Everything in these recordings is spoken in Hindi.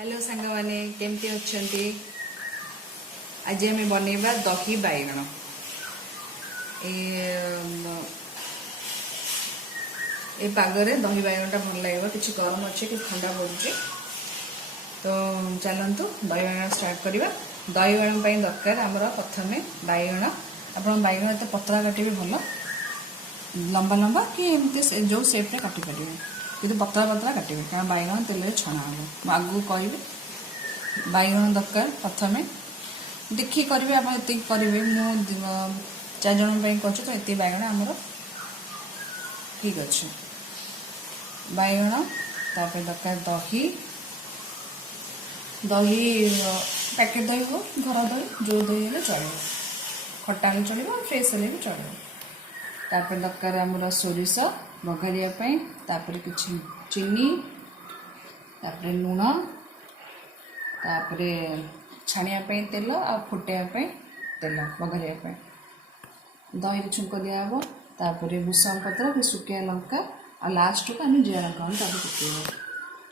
हेलो सांग माने केमती अच्छी आज आम बनइबा दही बैगण ये पागरे दही बैगणटा भल लगे कि गरम अच्छे कि ठंडा पड़ुचे तो चलतु दही बैगण स्टार्ट करवा। दही बैगण दरकार आमर प्रथम बैगण आप बैगण एत पतला काटे भल लंबा लंबा कि एमती जो सेप्रे काटिपारे कि पतला पतला काटे क्या बैगण तेल छणा हम आगू कह बैगण दरकार प्रथम देखिए करेंगे आप ये करेंगे मु 4 जन कर तो ये बैगण आमर ठीक अच्छे बैगण तापर दरकार दही दही पैकेट दही हो घर दही जो दही है चलो खटा भी चलो फ्रेश हेल्ले भी चलो तापर दरकार आमर सोरिष बघारियापी तापर किसी चीनी तापर लुण तापर छाणियापी तेल आ फुटापी तेल बघारियापी दही छुंक दिहब तापर भूषण पत्र फिर सुखिया लंका आ लास्ट को आम जीरा लंका पकड़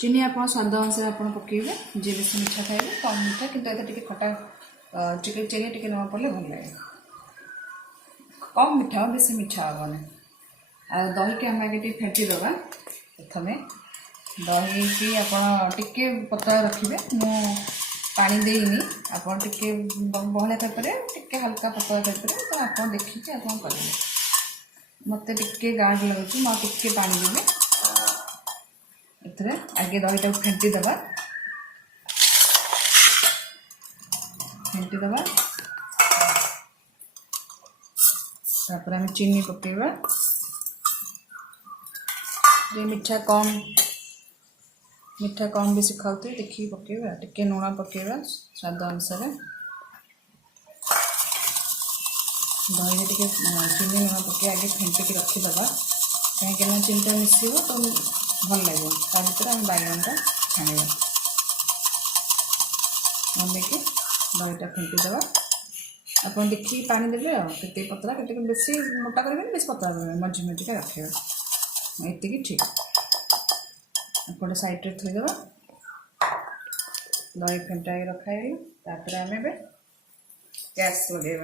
चीनी आप स्वाद अनुसार आप पकेबे जी बेस मीठा खाइबे कम मीठा कि खटा चीनी टे न पड़े भल लगे कम मीठा बेस मीठा हेनी आ दही के आम आगे फेंटीद प्रथम दही की आपे पतला रखिए मु पानी देनी आपड़ टे बहलिया करपारे टे हल्का पतला करपारे तो आप देखिए आप करेंगे मत टे गाढ़ लगुच मुझे पानी देवी एथरे आगे दहीटा फेंटीद तापर आम चीनी पकेबा जे मीठा कम बेसी खाते देखिए पकेबा टे लुण पकेबा स्वाद अनुसार दही टे चीनी लुण पके आगे फेंटिक रखीद कहीं चीनी मिसब तो भल लगे ता भर आम बैगणटा छाणा कि दहीटा फेंटीद आप देखिए पानी देवे आते पतला के बेसी मोटा करेंगे बेस पतला करेंगे मझी मझिका रखे ये ठीक एपटे साइड्रे थोद दही फेंटा रखाई तापर आम गैस लगे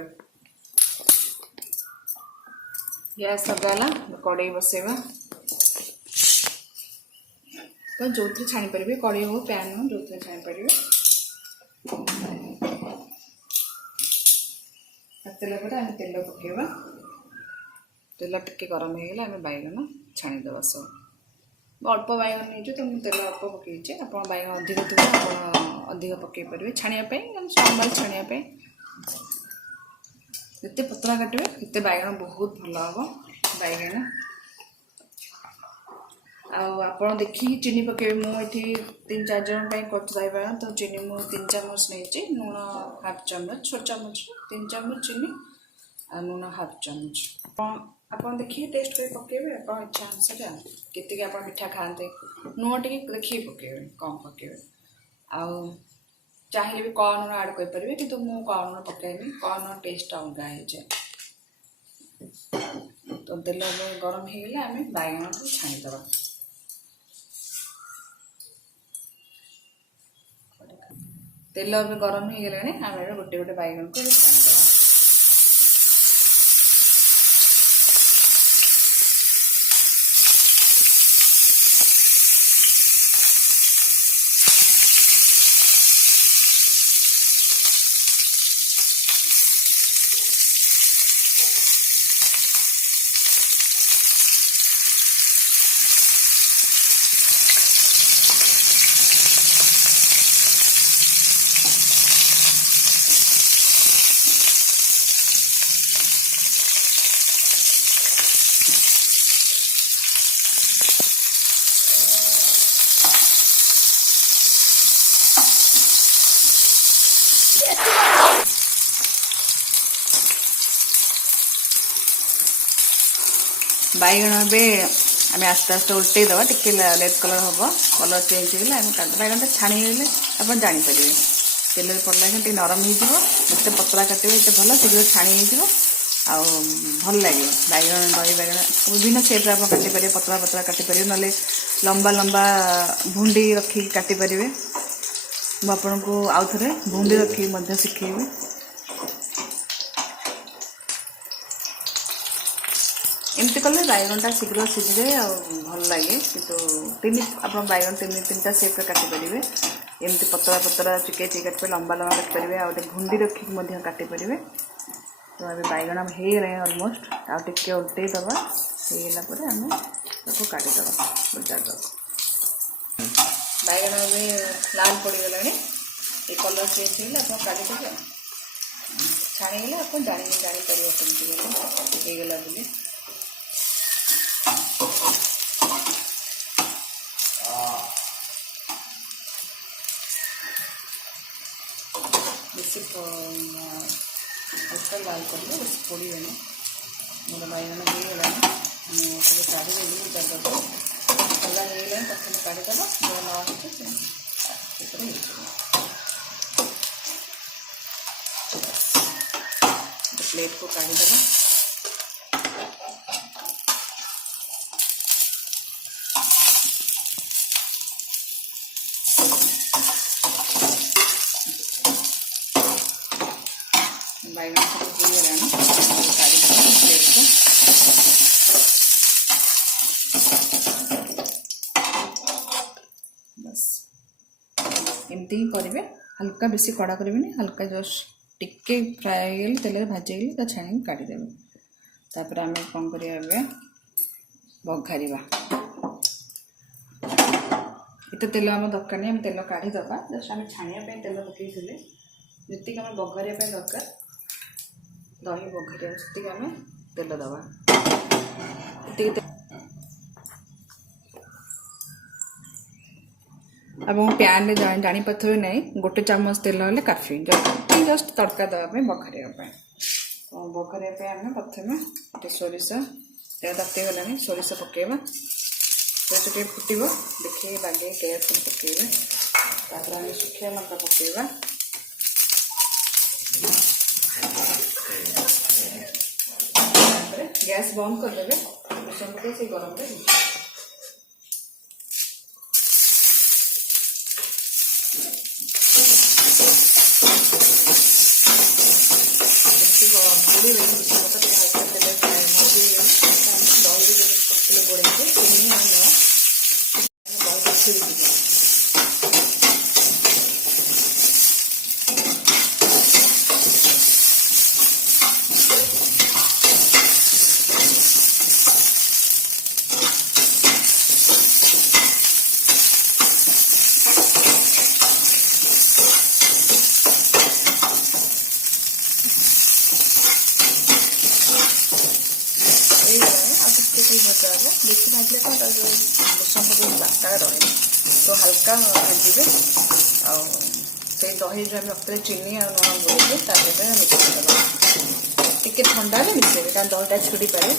गैस लगाला कड़े बसेगा तो जो थे छाणी पारे कड़े हो पैन हो जो थे छाणी पारे तेल पर आम तेल पकेबा तेल टिके गरम होगा आम बैगण छाणीद सब अल्प बैगण नहीं तो मुझे तेल अल्प पकईचे आप बैगण अधिक थी आप अधिक पकई पारे छाणियापी नॉर्मल छाणियापी जिते पतला काटे जिते बैगण बहुत भल हम बैगण आप देखिए चीनी पकेबे मुझे 3-4 जन कर बैगण तो चीनी मु 3 चामच नहीं लुण हाफ चामच छोट चामच 3 चामच चीनी आ लुण हाफ चामच आप देखिए टेस्ट कर पकेबे आप इच्छा अनुसार केत आप मीठा खाते लुण टे देखिए पकेबे कम पकेबे आउ चाहिए भी कम लुण आड करेंगे कि मुझे कम लुण पकेबी कम लुण टेस्ट अलगा है तो तेल गरम होगले आम बैगण को छाणीद तेल गरम होगले आम गोटे गोटे बैगण को छाणीद बैगण आम आस्ते आस्ते उल्टे दवा टे रेड कलर हम कलर चेंज होगा बैगणटा छाणी आप जापर तेल पड़ला कि नरम होते पतला काटे ये भल शीघ्र छाणी हो भल लगे बैगण दही बैगण विभिन्न सेप्रे आप काटिपारे पतला पतला काटिपारे ना लंबा लंबा भुंडी रखी काटिपारे ମୁଁ ଆପଣଙ୍କୁ ଆଉ ଥରେ ଭୁଣ୍ଡି ରଖିକି ମଧ୍ୟ ଶିଖେଇବି। ଏମିତି କଲେ ବାଇଗଣଟା ଶୀଘ୍ର ସିଝିଯାଏ ଆଉ ଭଲ ଲାଗେ। କିନ୍ତୁ ଆପଣ ବାଇଗଣ ତିନିଟା ସେପ୍ରେ କାଟିପାରିବେ। ଏମିତି ପତଳା ପତଳା ଚିକେ କାଟିପାରିବେ, ଲମ୍ବା ଲମ୍ବା କାଟିପାରିବେ, ଆଉ ଗୋଟେ ଭୁଣ୍ଡି ରଖିକି ମଧ୍ୟ କାଟିପାରିବେ। ତ ଏବେ ବାଇଗଣ ହେଇଗଲାଣି ଅଲମୋଷ୍ଟ, ଆଉ ଟିକେ ଓଲଟେଇ ଦେବା। ହେଇଗଲା ପରେ ଆମେ ତାକୁ କାଟିଦେବା, ବଜାରଦେବା। ବାଇଗଣ ଏବେ ଲାଲ ପଡ଼ିଗଲାଣି, ଏ କଲର୍ ଚେଞ୍ଜ ହେଇଗଲେ ଆପଣ କାଟିଦେବେ। ଛାଣିଗଲେ ଆପଣ ଜାଣିପାରିବେ କେମିତି ହେଇଗଲା ବୋଲି। ବେଶୀ ହାଲକା ଲାଲ କରିବେ, ବେଶୀ ପୋଡ଼ିବେନି। ମୋର ବାଇଗଣ ହେଇଗଲାଣି, ମୁଁ ସବୁ କାଢ଼ିଦେବି। ଜାଗାକୁ ଭଲ ହେଇଗଲାଣି, ପ୍ରଥମେ କାଢ଼ିଦେବା। ନ ହେଇଛି ସେଥିରେ ହେଇଯିବ। ପ୍ଲେଟ୍କୁ କାଢ଼ିଦେବା। ବାଇଗଣ ସବୁ ହେଇଗଲାଣି, କାଢ଼ିଦେବା ପ୍ଲେଟ୍କୁ। ବସ୍ ଏମିତି ହିଁ କରିବେ। ହାଲକା ବେଶୀ କଡ଼ା କରିବେନି, ହାଲକା ଜଷ୍ଟ ଟିକେ ଫ୍ରାଏ ହେଇଗଲେ, ତେଲରେ ଭାଜି ହେଇଗଲେ ତା ଛାଣିକି କାଢ଼ିଦେବେ। ତାପରେ ଆମେ କ'ଣ କରିବା, ଏବେ ବଘାରିବା। ଏତେ ତେଲ ଆମ ଦରକାର ନାହିଁ, ଆମେ ତେଲ କାଢ଼ିଦେବା। ଜଷ୍ଟ ଆମେ ଛାଣିବା ପାଇଁ ତେଲ ପକାଇଥିଲେ, ଯେତିକି ଆମେ ବଘାରିବା ପାଇଁ ଦରକାର, ଦହି ବଘାରିବା ସେତିକି ଆମେ ତେଲ ଦେବା। ଏତିକି ଆପଣ ପ୍ୟାନ୍ରେ ଜାଣିପାରୁଥିବେ ନାହିଁ, 1 ଚାମଚ ତେଲ ହେଲେ କାଫି, ଜଷ୍ଟ ତଡ଼କା ଦେବା ପାଇଁ, ବଘାରିବା ପାଇଁ। ବଘାରିବା ପାଇଁ ଆମେ ପ୍ରଥମେ ଟିକେ ସୋରିଷ, ତେଲ ତାତିଗଲାଣି, ସୋରିଷ ପକାଇବା। ସୋରିଷ ଟିକେ ଫୁଟିବ, ଦେଖିକି ବାଗେଇ ଗ୍ୟାସ୍ ପକାଇବେ। ତାପରେ ଆମେ ଶୁଖିଲା ଲଙ୍କା ପକାଇବା। ତାପରେ ଗ୍ୟାସ୍ ବନ୍ଦ କରିଦେବେ, ଭୂଷଣ ପକାଇ ସେଇ ଗରମରେ ପୋଡ଼ିବେ। ଭୂଷଣ ପତ୍ର ଟିକେ ହାଲକା ତେଲ ମରିଗଲେ ଦହିରେ ଯେଉଁ ପକେଇଲେ ଗୋଳେଇକି ଚିନି ଆଉ ଲୁଣ ଦହିରେ ଛିଡ଼ିଯିବ। ଭଜା ହେବ, ବେଶୀ ଭାଜିଲେ କ'ଣ ତା ଯେଉଁ ଭୂଷଣ ପତ୍ର ବାସ୍ନା ରହେନି, ତ ହାଲକା ଭାଜିବେ। ଆଉ ସେଇ ଦହି ଯେଉଁ ଆମେ ରଖିଥିଲେ ଚିନି ଆଉ ଲୁଣ ଗୋଳେଇକି ତା ଦେହରେ ମିଶାଇ ଦେବା। ଟିକେ ଥଣ୍ଡା ହେଲେ ମିଶାଇବେ, କାରଣ ଦହିଟା ଛିଡ଼ିପାରେ।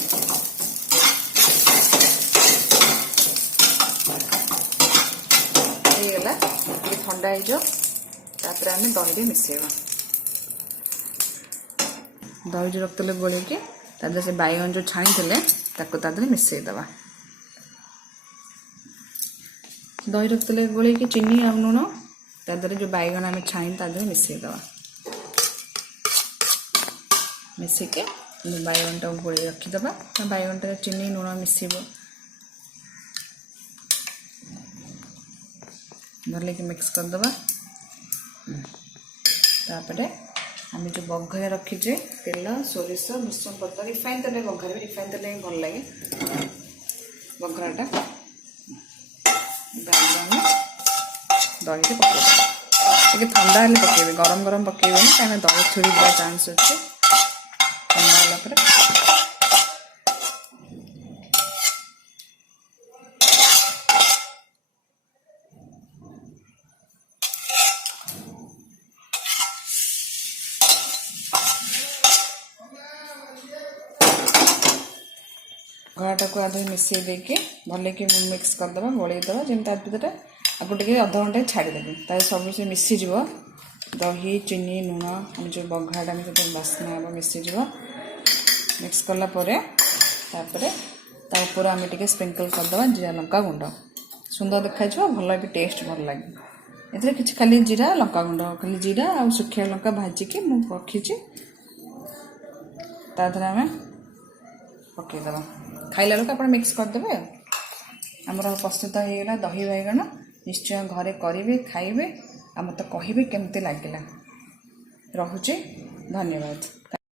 ହେଇଗଲା, ଟିକେ ଥଣ୍ଡା ହେଇଯିବ। ତାପରେ ଆମେ ଦହିରେ ମିଶାଇବା। ଦହି ଯେଉଁ ରଖିଥିଲେ ଗୋଳେଇକି, ତା ଦେହରେ ସେ ବାଇଗଣ ଯେଉଁ ଛାଣିଥିଲେ ତାକୁ ତା ଦେହରେ ମିଶାଇଦେବା। ଦହି ରଖିଥିଲେ ଗୋଳେଇକି ଚିନି ଆଉ ଲୁଣ, ତା ଦେହରେ ଯେଉଁ ବାଇଗଣ ଆମେ ଛାଣି ତା ଦେହରେ ମିଶାଇଦେବା। ମିଶାଇକି ବାଇଗଣଟାକୁ ଗୋଳେଇ ରଖିଦେବା। ବାଇଗଣଟାରେ ଚିନି ଲୁଣ ମିଶିବ, ଭଲକି ମିକ୍ସ କରିଦେବା। ତାପରେ ଆମେ ଯେଉଁ ବଘାରି ରଖିଛେ ତେଲ, ସୋରିଷ, ଭୂଷଣ ପତ୍ର, ରିଫାଇନ୍ ତେଲରେ ବଘାରିବେ। ରିଫାଇନ୍ ତେଲ ହିଁ ଭଲ ଲାଗେ ବଘରାଟା। ଆମେ ଦହିରେ ପକାଇବା। ଟିକେ ଥଣ୍ଡା ହେଲେ ପକାଇବେ, ଗରମ ଗରମ ପକାଇବେନି, କାହିଁକିନା ଦହି ଛିଡ଼ିଯିବା ଚାନ୍ସ ଅଛି। ଥଣ୍ଡା ହେଲା ପରେ ଘରଟାକୁ ଆଧରେ ମିଶାଇ ଦେଇକି ଭଲକି ମିକ୍ସ କରିଦେବା, ଗୋଳେଇଦେବା। ଯେମିତି ତା ଭିତରେ ଆକୁ ଟିକେ ଅଧଘଣ୍ଟେ ଛାଡ଼ିଦେବେ, ତାହେଲେ ସବୁ ସେ ମିଶିଯିବ। ଦହି, ଚିନି, ଲୁଣ, ଆମେ ଯେଉଁ ବଘାରଟା ଆମେ ସେଥିରେ ବାସ୍ନା ହେବ, ମିଶିଯିବ। ମିକ୍ସ କଲା ପରେ ତାପରେ ତା ଉପରେ ଆମେ ଟିକେ ସ୍ପ୍ରିଙ୍କଲ୍ କରିଦେବା ଜିରା ଲଙ୍କା ଗୁଣ୍ଡ। ସୁନ୍ଦର ଦେଖାଯିବ, ଭଲ ବି ଟେଷ୍ଟ ଭଲ ଲାଗେ। ଏଥିରେ କିଛି ଖାଲି ଜିରା ଲଙ୍କାଗୁଣ୍ଡ ଖାଲି ଜିରା ଆଉ ଶୁଖିଲା ଲଙ୍କା ଭାଜିକି ମୁଁ ରଖିଛି ତା ଦେହରେ ଆମେ ପକାଇଦେବା। ଖାଇଲା ବେଳକୁ ଆପଣ ମିକ୍ସ କରିଦେବେ। ଆମର ପ୍ରସ୍ତୁତ ହେଇଗଲା ଦହି ବାଇଗଣ। ନିଶ୍ଚୟ ଘରେ କରିବେ ଖାଇବେ ଆଉ ମୋତେ କହିବେ କେମିତି ଲାଗିଲା। ରହୁଛି, ଧନ୍ୟବାଦ।